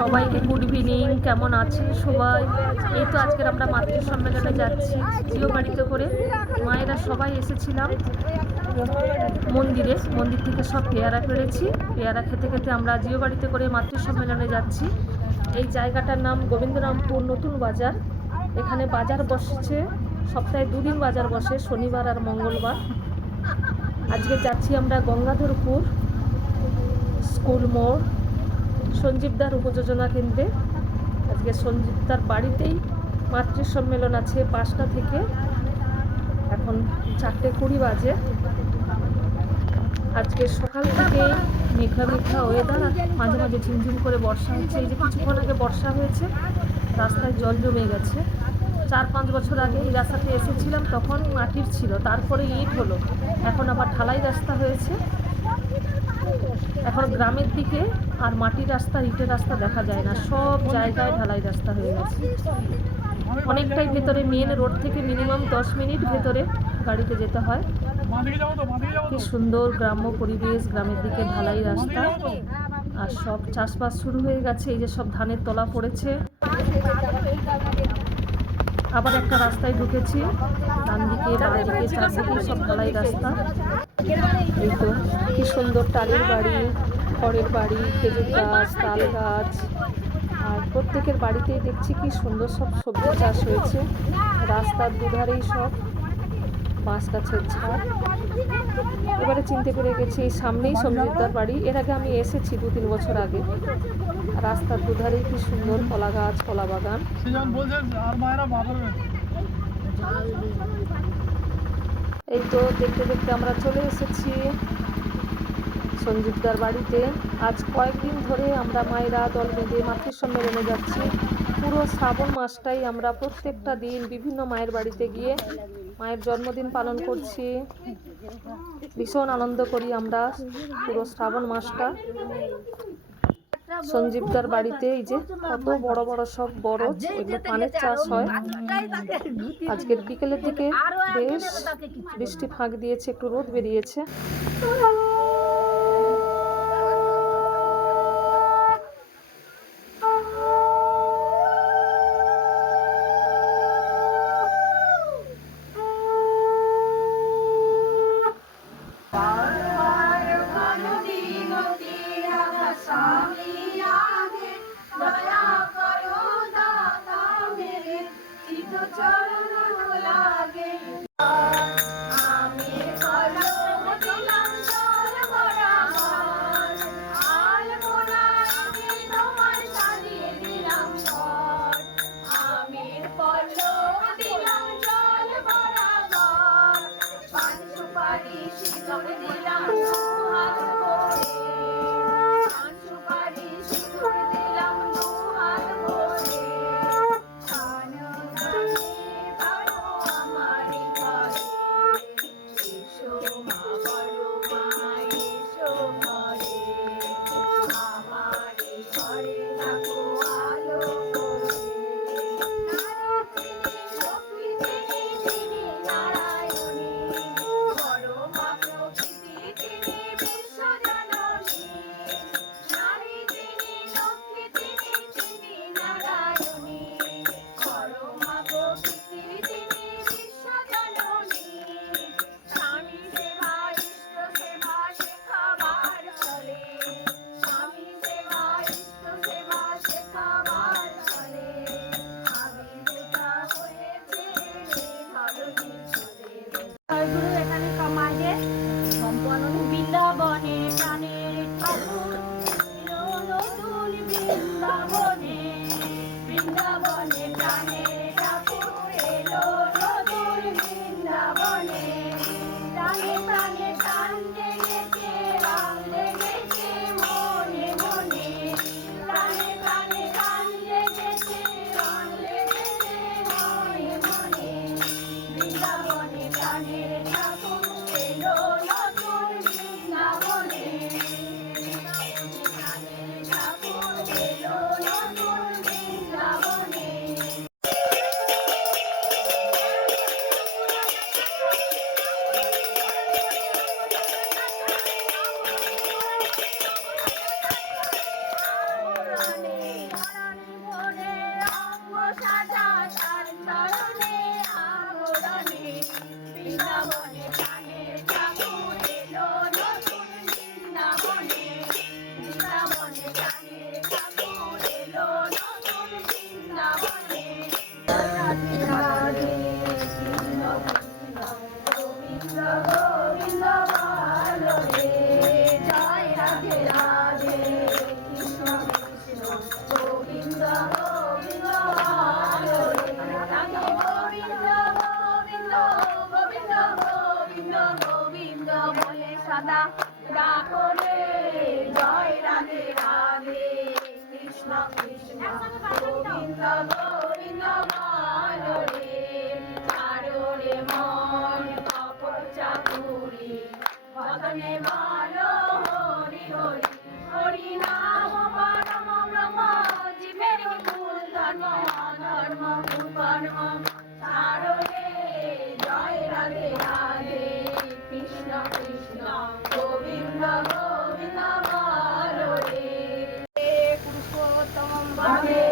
সবাইকে good evening. কেমন আছেন সবাই? এই তো আজকের আমরা মাতৃ সম্মেলনে যাচ্ছি জিও গাড়িতে করে। মায়েরা সবাই এসেছিলাম মন্দির থেকে সব পেয়ারা পেড়েছি। পেয়ারা খেতে খেতে আমরা জিও গাড়িতে করে মাতৃ সম্মেলনে যাচ্ছি। এই জায়গাটার নাম গোবিন্দরামপুর নতুন বাজার। এখানে বাজার বসছে, সপ্তাহে দুদিন বাজার বসে, শনিবার আর মঙ্গলবার। আজকে যাচ্ছি আমরা গঙ্গাধরপুর স্কুল মোড় সঞ্জীবদার উপযোজনা কেন্দ্রে। আজকে সঞ্জীবদার বাড়িতেই মাতৃ সম্মেলন আছে 5টা থেকে। এখন 4:20 বাজে। আজকে সকাল থেকেই মেঘলা মেঘলা ওয়েদার, মাঝে মাঝে ঝিমঝিম করে বর্ষা হচ্ছে। এই যে কিছুক্ষণ আগে বর্ষা হয়েছে, রাস্তায় জল জমে গেছে। 4-5 বছর আগে এই রাস্তাতে এসেছিলাম, তখন মাটির ছিল, তারপরে ইট হলো, এখন আবার ঢালাই রাস্তা হয়েছে। এখন গ্রামের দিকে আর মাটির রাস্তা ইটের রাস্তা দেখা যায় না, সব জায়গায় ঢালাই রাস্তা হয়ে গেছে। অনেকটাই ভেতরে, মেন রোড থেকে মিনিমাম 10 মিনিট ভেতরে গাড়িতে যেতে হয়। কি সুন্দর গ্রাম্য পরিবেশ, গ্রামের দিকে ঢালাই রাস্তা। আর সব চাষবাস শুরু হয়ে গেছে। এই যে সব ধানের তলা পড়েছে। আবার একটা রাস্তায় ঢুকেছি, ডান দিকে বাঁ দিকে চারদিকে সব ঢালাই রাস্তা। এই তো কি সুন্দর টালির বাড়ি, খড়ের বাড়ি, খেজুর গাছ, তাল গাছ, আর প্রত্যেকের বাড়িতেই দেখছি কি সুন্দর সব সবজি চাষ হয়েছে। রাস্তার দুধারেই সব বাঁশ গাছের ঝাড়। এবারে চিনতে পেরে গেছি, এই সামনেই সঞ্জীবদার বাড়ি। এর আগে আমি এসেছি 2-3 বছর আগে। রাস্তার দুধারেই কি সুন্দর কলা গাছ, কলা বাগান। এই তো দেখতে দেখতে আমরা চলে এসেছি সঞ্জীবদার বাড়িতে। আজ কয়েকদিন ধরে আমরা মায়েরা দল বেঁধে মাতৃ সম্মেলনে যাচ্ছি। পুরো শ্রাবণ মাসটাই আমরা প্রত্যেকটা দিন বিভিন্ন মায়ের বাড়িতে গিয়ে মায়ের জন্মদিন পালন করছি। ভীষণ আনন্দ করি আমরা পুরো শ্রাবণ মাসটা। সঞ্জীবদার বাড়িতে এই যে কত বড় বড় সব বরজ, এগুলো পানের চাষ হয়। আজকের বিকেলের দিকে বেশ বৃষ্টি ফাঁক দিয়েছে, একটু রোদ বেরিয়েছে। এখানে সমাজে বৃন্দাবনে প্রাণের ঠাকুর নতুন বৃন্দাবনে, বৃন্দাবনে প্রাণের ঠাকুর এলো নতুন বৃন্দাবনে। প্রাণে প্রাণে প্রাণ লেগেছে, রং লেগেছে মনে মনে। প্রাণে প্রাণে প্রাণ লেগেছে, রং লেগেছে মনে মনে। বৃন্দাবনে প্রাণের ঠাকুর এলো নতুন বৃন্দাবনে, প্রাণের ঠাকুর এলো নতুন বৃন্দাবনে। কৃষ্ণ গোবিন্দ গোবিন্দ বলো রে ছাড়ো রে মন কপট চাকুরি বদনে বলো হরি হরি হরি নাম পরম ব্রহ্ম জীবের মূল ধর্ম ধর্ম কুকর্ম ছাড়ো রে জয় রাধে রাধে কৃষ্ণ কৃষ্ণ গোবিন্দ গোবিন্দ বলো রে পুরুষোত্তমম বন্দে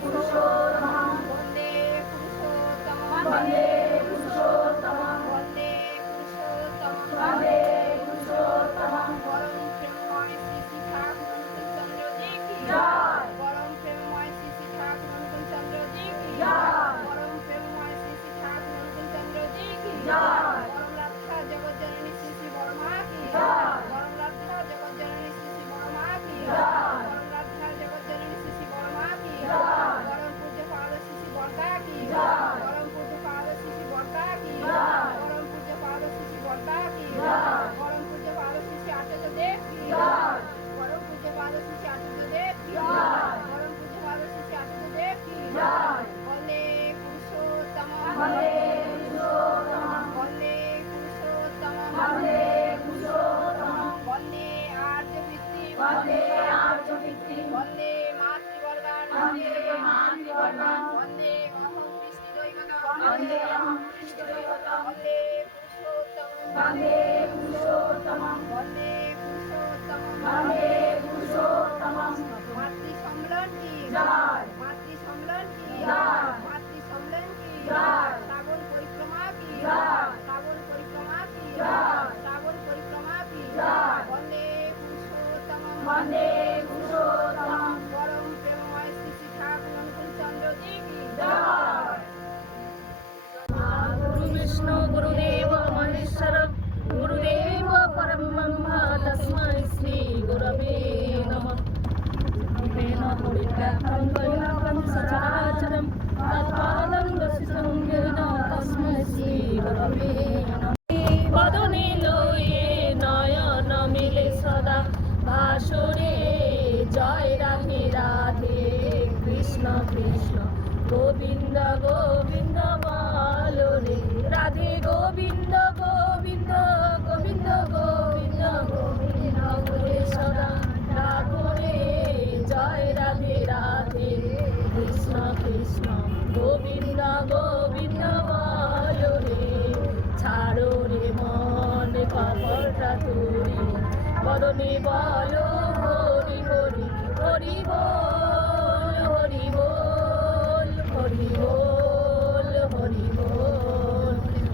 পুরুষোত্তমম বন্দে পুরুষোত্তমম বন্দে পুরুষোত্তমম বন্দে পুরুষোত্তমম বন্দে পুরুষোত্তমম পরম প্রেমময় শ্রী শ্রী ঠাকুর অনুকূলচন্দ্র জি কি জয় পরম প্রেমময় শ্রী শ্রী ঠাকুর অনুকূলচন্দ্র জি কি জয় পরম প্রেমময় শ্রী শ্রী ঠাকুর অনুকূলচন্দ্র জি কি জয় পরম রাধা জগজ্জননী শ্রী শ্রী বড়মা কি জয় পরম রাধা জগজ্জননী শ্রী শ্রী বড়মা কি জয় পরম রাধা জগজ্জননী শ্রী শ্রী বড়মা কি জয় পরম পূজ্য পাদ শ্রী শ্রী বড়দা কি জয় পরম পূজ্য পাদ শ্রী শ্রী বড়দা কি জয় পরম পূজ্য পাদ শ্রী শ্রী বড়দা কি জয় পরম পূজ্য পাদ শ্রী শ্রী আচার্য দেব কি জয় পরম পূজ্য পাদ শ্রী শ্রী আচার্য দেব কি জয় পরম পূজ্য পাদ শ্রী শ্রী আচার্য দেব কি জয় বন্দে পুরুষোত্তম বন্দে পুরুষোত্তম বন্দে পুরুষোত্তম বন্দে পুরুষোত্তম বন্দে আর্য ভিত্তি বন্দে আর্য ভিত্তি বন্দে মাতৃবর্গান বন্দে মাতৃবর্গান বন্দে অহং কৃষ্ণ দৈবত বন্দে অহং কৃষ্ণ দৈবত বন্দে পুরুষোত্তম বন্দে পুরুষোত্তম বন্দে পুরুষোত্তম বন্দে পুরুষোত্তম মাতৃ সম্মেলন কি জয় মাতৃ সম্মেলন কি জয় মাতৃ সম্মেলন কি জয় শ্রাবণ পরিক্রমা কি জয় শ্রাবণ পরিক্রমা কি জয় শ্রাবণ পরিক্রমা কি জয় বন্দে পুরুষোত্তম বন্দে পুরুষোত্তম পরম প্রেমময় শ্রী শ্রী ঠাকুর অনুকূলচন্দ্র জি কি জয় গুরু বিষ্ণু গুরুদেব মহেশ্বর গুরুদেব পরম ব্রহ্ম তস্मै শ্রী গুরবে নমঃ তেন পরিত্রাণং বৈরাগ্যং সচরাচরং তৎপাদং দর্শিतं येन তস্मै শ্রী গুরবে নমঃ বদনে লয়ে নয়ন মিলে সদা ভাসরে জয় রাধে রাধে কৃষ্ণ কৃষ্ণ গোবিন্দ গোবিন্দ বলো রে রাধে গোবিন্দ গোবিন্দ গোবিন্দ গোবিন্দ গোবিন্দ বলে সদা ডাকো রে জয় রাধে রাধে কৃষ্ণ কৃষ্ণ গোবিন্দ গোবিন্দ বলো রে ছাড়ো রে মন কপটা তুরি বদনে বলো হরি হরি হরি বল হরি বল হরি বল হরি বল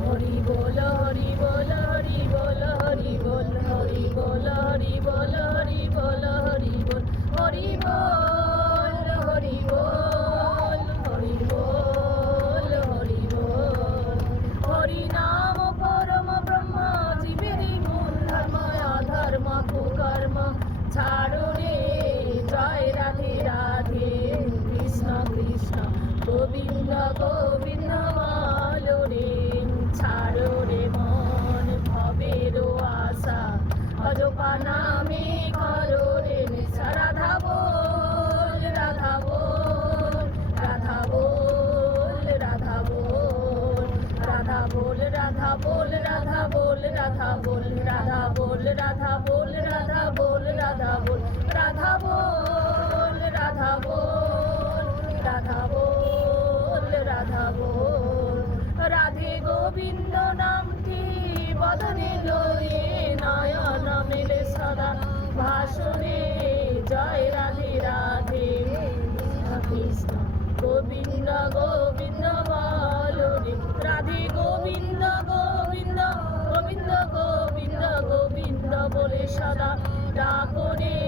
হরি বল হরি বল হরি বল হরি বল হরি বল হরি বল হরি বল হরি বল হরি বল হরি বল হরি বল হরি বল হরি নাম পরম ব্রহ্ম জীবের মূল ধর্ম অধর্ম কুকর্ম ছাড়ো রে জয় রাধে রাধে কৃষ্ণ কৃষ্ণ গোবিন্দ গোবিন্দ বলো রে ছাড়ো রে মন ভবের আশা অজপা নামে করো রে নেশা রাধা বল রাধা বল রাধা বল রাধা বল রাধা বল রাধা বল রাধা বল রাধা বল রাধা বল রাধা বল রাধা বল রাধা বল রাধা বল রাধা বল রাধা বল রাধা বল রাধে গোবিন্দ নামটি বদনে লয়ে নয়ন মেলে সদা ভাসনে জয় রাধে রাধে কৃষ্ণ কৃষ্ণ গোবিন্দ গোবিন্দ বলো রে রাধে গোবিন্দ গোবিন্দ গোবিন্দ গোবিন্দ গোবিন্দ বলে সদা ডাকো রে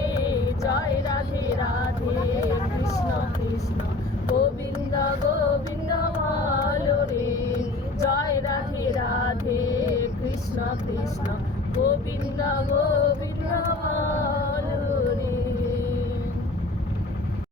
জয় রাধে রাধে কৃষ্ণ কৃষ্ণ গোবিন্দ গোবিন্দ বলো রে জয় রাধে রাধে কৃষ্ণ কৃষ্ণ গোবিন্দ গোবিন্দ বলো